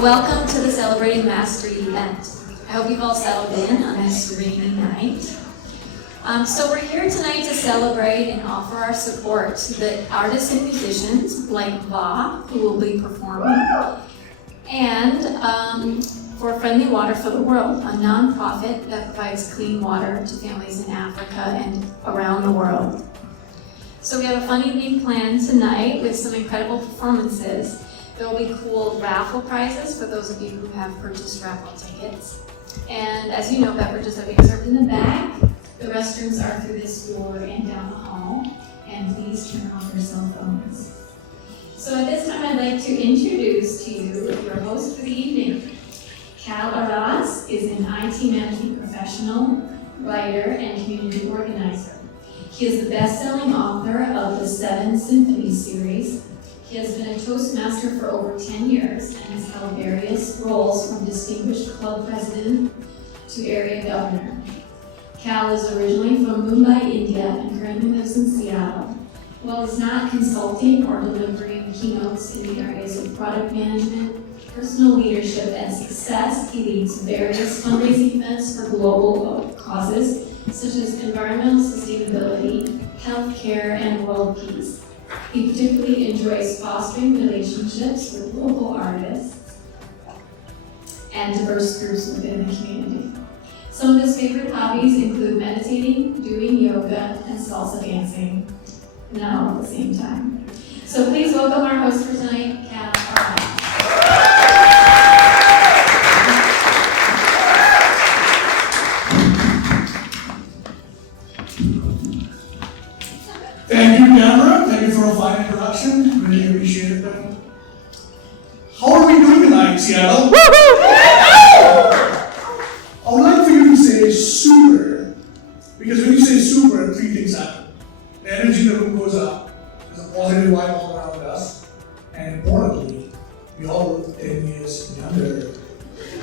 Welcome to the Celebrating Mastery event. I hope you've all settled in on this rainy night. So we're here tonight to celebrate and offer our support to the artists and musicians like Va, who will be performing, and for Friendly Water for the World, a nonprofit that provides clean water to families in Africa and around the world. So we have a fun evening planned tonight with some incredible performances. There will be cool raffle prizes for those of you who have purchased raffle tickets. And as you know, beverages are being served in the back. The restrooms are through this door and down the hall. And please turn off your cell phones. So at this time, I'd like to introduce to you your host for the evening. Kal Aras is an IT management professional, writer, and community organizer. He is the best-selling author of the 7 Symphony series. He has been a Toastmaster for over 10 years and has held various roles from distinguished club president to area governor. Kal is originally from Mumbai, India, and currently lives in Seattle. While he's not consulting or delivering keynotes in the areas of product management, personal leadership, and success, he leads various fundraising events for global causes such as environmental sustainability, healthcare, and world peace. He particularly enjoys fostering relationships with local artists and diverse groups within the community. Some of his favorite hobbies include meditating, doing yoga, and salsa dancing, not all at the same time. So please welcome our host for tonight, Kal Aras. Thank you, Cameron. Thank you for a fine introduction. Really appreciate it. How are we doing tonight, Seattle? I would like for you to say super, because when you say super, 3 things happen. The energy in the room goes up, there's a positive vibe all around us, and importantly, we all look 10 years younger.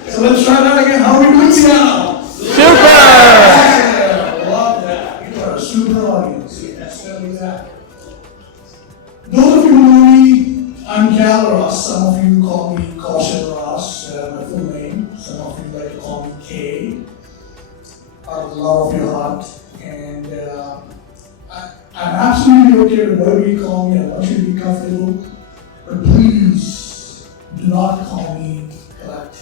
So let's try that again. How are we doing, Seattle? Super! Yeah, love that. You are a super audience. Yes, that. Those of you who know me, I'm Kal Aras. Some of you call me Kal Aras, my full name. Some of you like to call me K, out of the love of your heart. And I'm absolutely okay with whatever you call me. I want you to be comfortable. But please do not call me collect.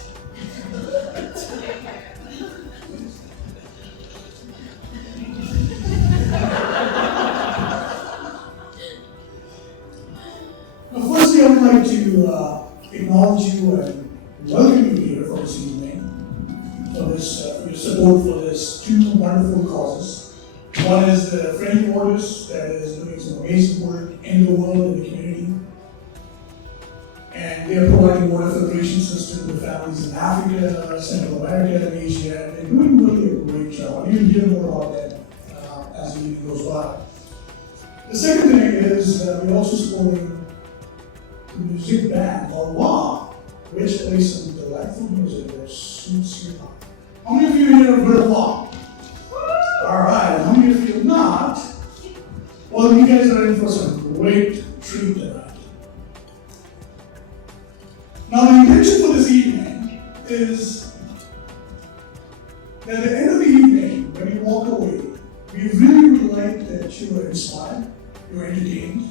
Firstly, I would like to acknowledge you and welcome you here for this evening, for your support for this 2 wonderful causes. One is the Friendly Waters that is doing some amazing work in the world, in the community. And they are providing water filtration systems to families in Africa, Central America, and Asia. And they're doing really a great job. You'll hear more about that as the evening goes by. The second thing is we're also supporting a music band called Va, which plays some delightful music that suits your heart. How many of you here have heard of Va? Alright, how many of you have not? Well, you guys are in for some great treat tonight. Now, the intention for this evening is that at the end of the evening, when you walk away, we really would like that you are inspired, you're entertained,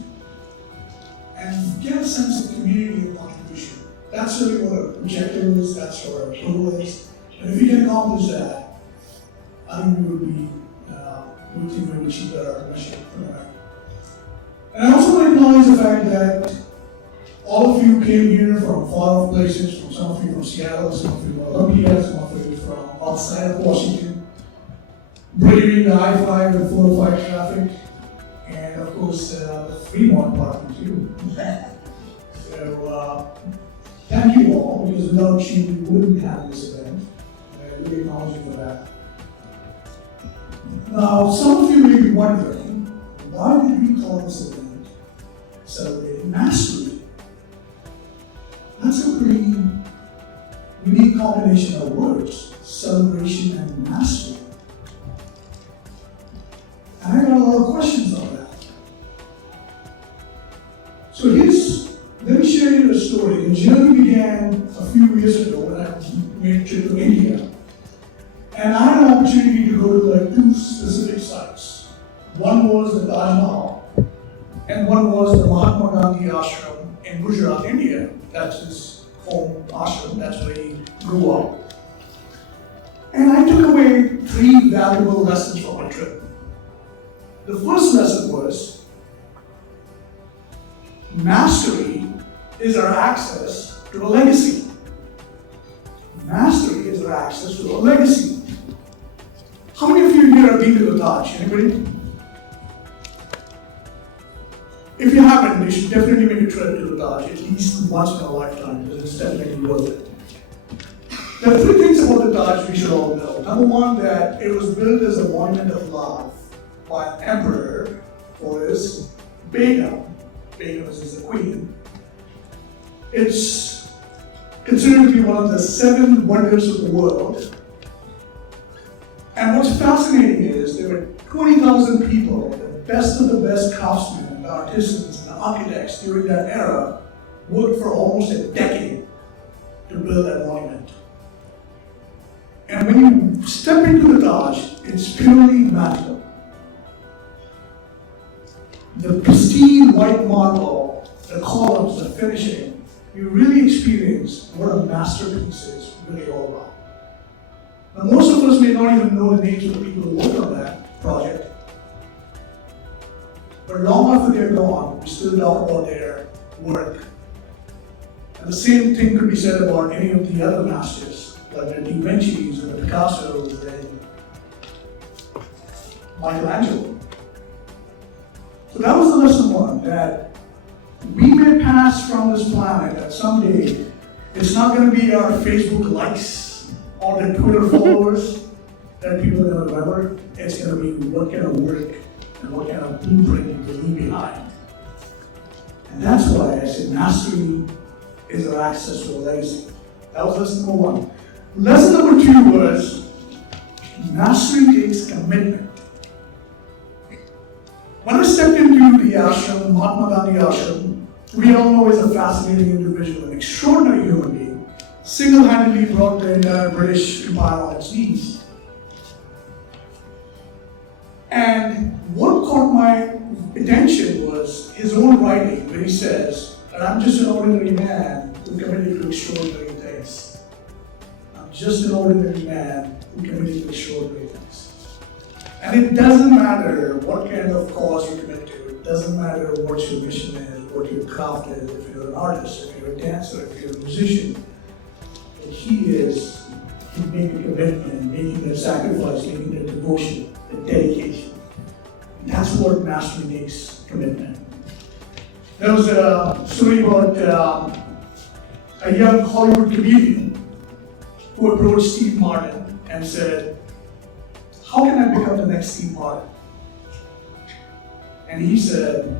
and get a sense of community and contribution. That's really what our objective is, that's what our goal is. And if we can accomplish that, I think we think we've achieved our mission for tonight. And I also want to acknowledge the fact that all of you came here from far off places, from some of you from Seattle, some of you from Olympia, some of you from outside of Washington, braving the I-5 and 405 traffic, and of course the Fremont parking too. So thank you all, because without you we wouldn't have this event. I really acknowledge you for that. Now, some of you may be wondering, why did we call this event Celebrating Mastery? That's a pretty unique combination of words, celebration and mastery. And I got a lot of questions on that. So let me share you a story. The journey began a few years ago when I made a trip to India. And I had an opportunity to go to like two specific sites. One was the Taj Mahal, and one was the Mahatma Gandhi ashram in Gujarat, India. That's his home ashram, that's where he grew up. And I took away 3 valuable lessons from my trip. The first lesson was, mastery is our access to a legacy. Mastery is our access to a legacy. How many of you here have been to the Taj? Anybody? If you haven't, you should definitely make a trip to the Taj, at least once in a lifetime, because it's definitely worth it. There are 3 things about the Taj we should all know. Number 1, that it was built as a monument of love by an emperor for his Begum. Begum is the queen. It's considered to be one of the 7 wonders of the world. And what's fascinating is there were 20,000 people, the best of the best craftsmen, the artisans, and the architects during that era worked for almost a decade to build that monument. And when you step into the Taj, it's purely magical. The pristine white marble, the columns, the finishing, you really experience what a masterpiece is really all about. Now, most of us may not even know the names of the people who worked on that project. But long after they're gone, we still talk about their work. And the same thing could be said about any of the other masters, like the Da Vinci's and the Picasso's and Michelangelo. So that was the lesson 1, that we may pass from this planet that someday it's not going to be our Facebook likes or the Twitter followers that people are going to remember. It's going to be what kind of work and what kind of blueprint you leave behind. And that's why I said mastery is our access to a legacy. That was lesson number 1. Lesson number 2 was mastery takes commitment. When I stepped into the ashram, Mahatma Gandhi ashram, we all know he's a fascinating individual, an extraordinary human being, single-handedly brought the entire British Empire on its knees. And what caught my attention was his own writing, where he says that I'm just an ordinary man who committed to extraordinary things. I'm just an ordinary man who committed to extraordinary things. And it doesn't matter what kind of cause you commit to, it doesn't matter what your mission is, what your craft is, if you're an artist, if you're a dancer, if you're a musician. The key is to make a commitment, making that sacrifice, making that devotion, the dedication. And that's what mastery makes commitment. There was a story about a young Hollywood comedian who approached Steve Martin and said, "How can I become the next Steve Martin?" And he said,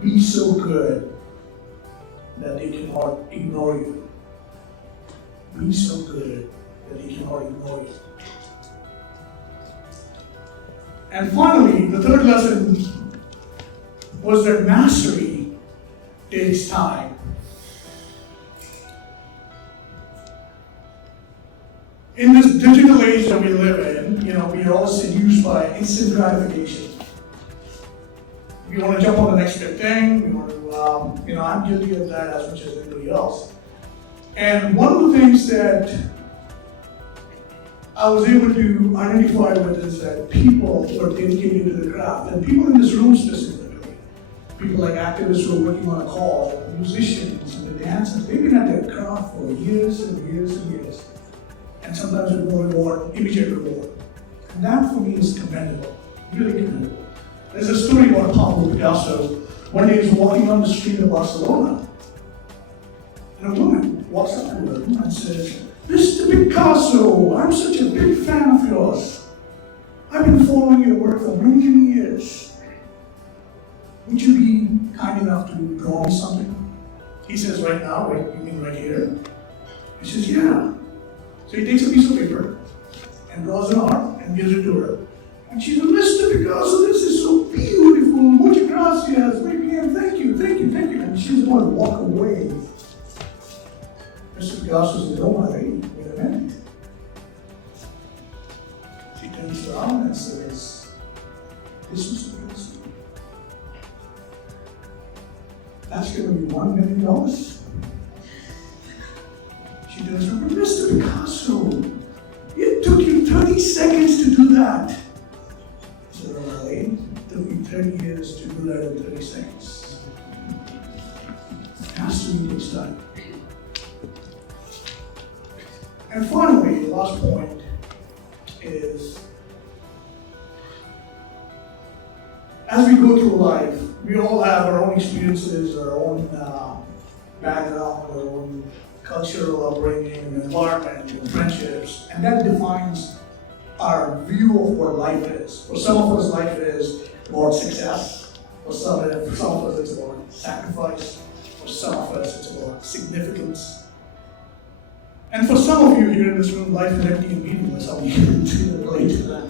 "Be so good that they cannot ignore you. Be so good that they cannot ignore you." And finally, the third lesson was that mastery takes time. In this digital age that we live in, we are all seduced by instant gratification. We want to jump on the next big thing. We want to, I'm guilty of that as much as anybody else. And one of the things that I was able to identify with is that people who are dedicated to the craft, and people in this room specifically, people like activists who are working on a cause, or musicians and the dancers, they've been at their craft for years and years and years. And sometimes with no reward, immediate reward. And that for me is commendable, really commendable. There's a story about Pablo Picasso. One day he's walking on the street of Barcelona, and a woman walks up to him and says, "Mr. Picasso, I'm such a big fan of yours. I've been following your work for many, many years. Would you be kind enough to draw me something?" He says, "Right now, right? You mean right here?" He says, "Yeah." So he takes a piece of paper and draws an art and gives it to her. And she says, "Mr. Picasso, this is so beautiful. Muchas gracias. Muy bien. Thank you, thank you, thank you." And she's going to walk away. Mr. Picasso says, oh my lady, wait a minute. She turns around and says, this Mr. Picasso, that's going to be $1 million. She turns around, but Mr. Picasso, it took you 30 seconds to do that. I said, oh my lady, it took me 30 years to do that in 30 seconds. It has to be this time. And finally, the last point is, as we go through life, we all have our own experiences, our own background, our own cultural upbringing, environment, and friendships, and that defines our view of what life is. For some of us, life is about success. For some of us, it's about sacrifice. For some of us, it's about significance. And for some of you here in this room, life is empty and meaningless. How you can relate to that?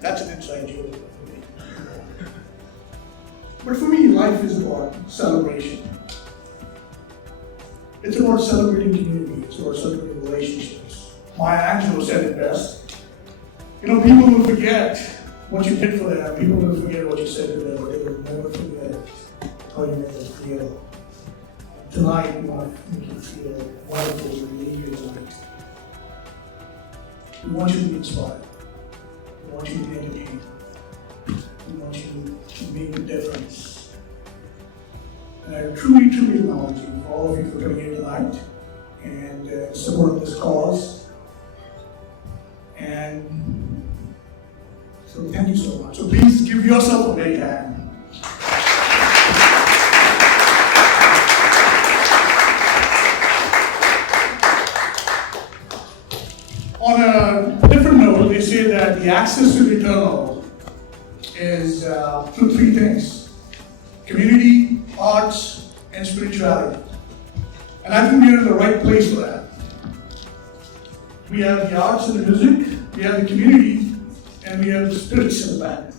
That's an inside joke for me. But for me, life is about celebration. It's about celebrating community. It's about celebrating relationships. Maya Angelou said it best. You know, people will forget what you did for them. People will forget what you said to them, but they will never forget how you made them feel. Tonight, we want to make you feel wonderful when you leave here tonight. We want you to be inspired. We want you to be entertained. We want you to make a difference. And I truly, truly acknowledge you, all of you, for coming here tonight and supporting this cause. And so thank you so much. So please give yourself a big hand. On a different note, they say that the access to the eternal is through three things: community, arts, and spirituality. And I think we're in the right place for that. We have the arts and the music, we have the community, and we have the spirits in the back.